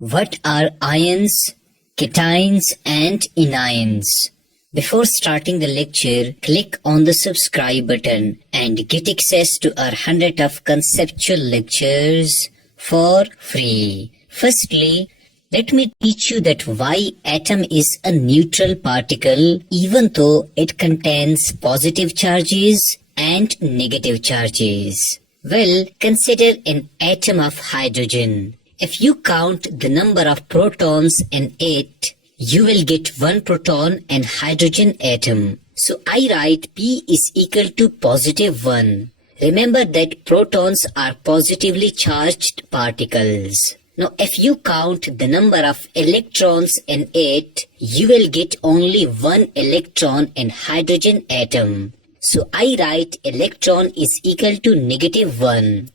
What are ions, cations and anions? Before starting the lecture, click on the subscribe button and get access to our 100 of conceptual lectures for free. Firstly, let me teach you that why atom is a neutral particle even though it contains positive charges and negative charges. Well, consider an atom of hydrogen. If you count the number of protons in it, you will get one proton and hydrogen atom. So I write P is equal to positive 1. Remember that protons are positively charged particles. Now if you count the number of electrons in it, you will get only one electron and hydrogen atom. So I write electron is equal to negative 1.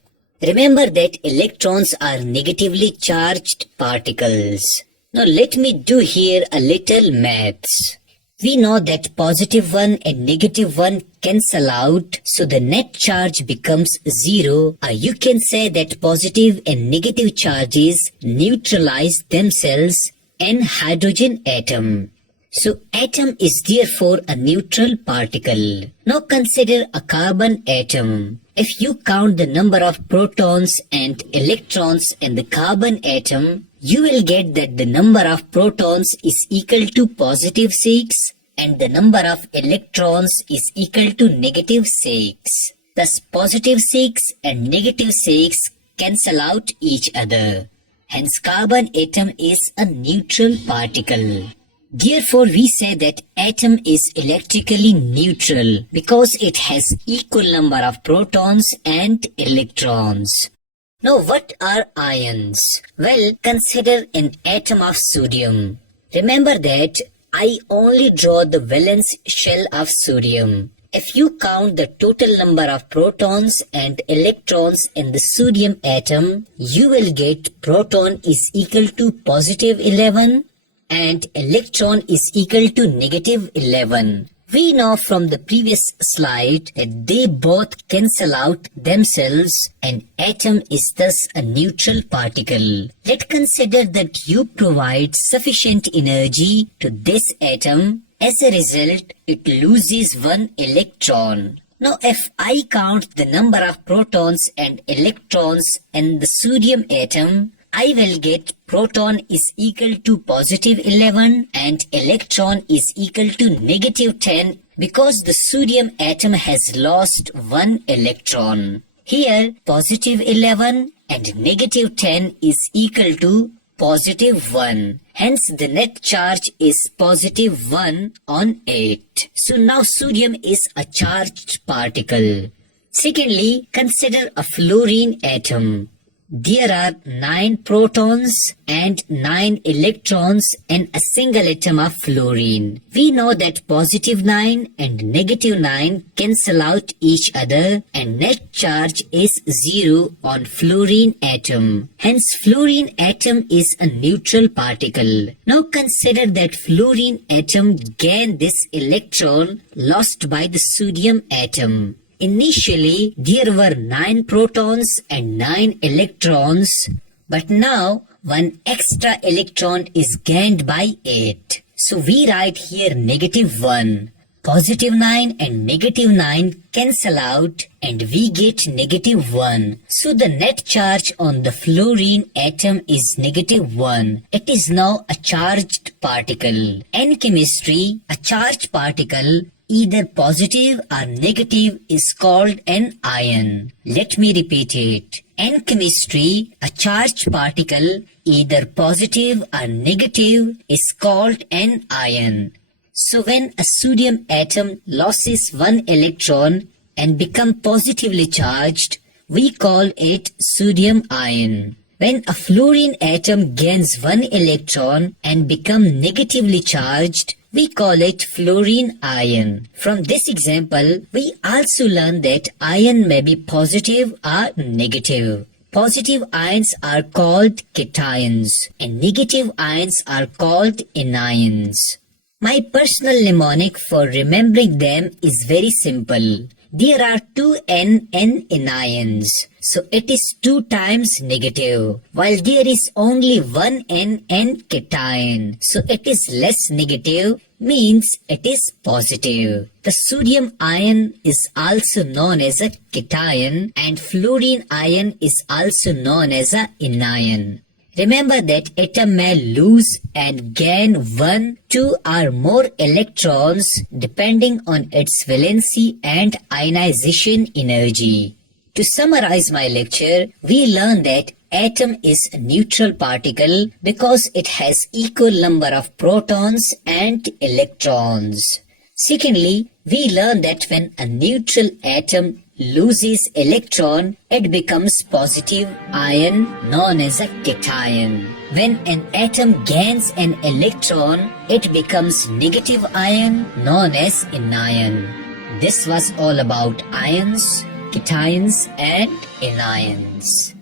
Remember that electrons are negatively charged particles. Now let me do here a little maths. We know that positive 1 and negative 1 cancel out, so the net charge becomes 0, or you can say that positive and negative charges neutralize themselves in hydrogen atom. So atom is therefore a neutral particle. Now consider a carbon atom. If you count the number of protons and electrons in the carbon atom, you will get that the number of protons is equal to positive 6 and the number of electrons is equal to negative 6. Thus positive 6 and negative 6 cancel out each other. Hence carbon atom is a neutral particle. Therefore, we say that atom is electrically neutral because it has equal number of protons and electrons. Now, what are ions? Well, consider an atom of sodium. Remember that I only draw the valence shell of sodium. If you count the total number of protons and electrons in the sodium atom, you will get proton is equal to positive 11. And electron is equal to negative 11. We know from the previous slide that they both cancel out themselves and atom is thus a neutral particle. Let's consider that you provide sufficient energy to this atom. As a result, it loses one electron. Now if I count the number of protons and electrons in the sodium atom, I will get proton is equal to positive 11 and electron is equal to negative 10 because the sodium atom has lost one electron. Here positive 11 and negative 10 is equal to positive 1. Hence the net charge is positive 1 on it. So now sodium is a charged particle. Secondly, consider a fluorine atom. There are 9 protons and 9 electrons in a single atom of fluorine. We know that positive 9 and negative 9 cancel out each other and net charge is 0 on fluorine atom. Hence fluorine atom is a neutral particle. Now consider that fluorine atom gained this electron lost by the sodium atom. Initially, there were 9 protons and 9 electrons, but now one extra electron is gained by it. So we write here negative 1. Positive 9 and negative 9 cancel out and we get negative 1. So the net charge on the fluorine atom is negative 1. It is now a charged particle. In chemistry, a charged particle either positive or negative is called an ion. Let me repeat it. In chemistry, a charged particle either positive or negative is called an ion. So when a sodium atom loses one electron and become positively charged, we call it sodium ion. When a fluorine atom gains one electron and become negatively charged, we call it fluorine ion. From this example, we also learn that ion may be positive or negative. Positive ions are called cations and negative ions are called anions. My personal mnemonic for remembering them is very simple. There are two N anions, so it is 2 times negative, while there is only one N cation, so it is less negative, means it is positive. The sodium ion is also known as a cation and fluorine ion is also known as a anion. Remember that atom may lose and gain 1, 2 or more electrons depending on its valency and ionization energy. To summarize my lecture, we learn that atom is a neutral particle because it has equal number of protons and electrons. Secondly, we learn that when a neutral atom loses electron, it becomes positive ion known as a cation. When an atom gains an electron, it becomes negative ion known as anion. This was all about ions, cations and anions.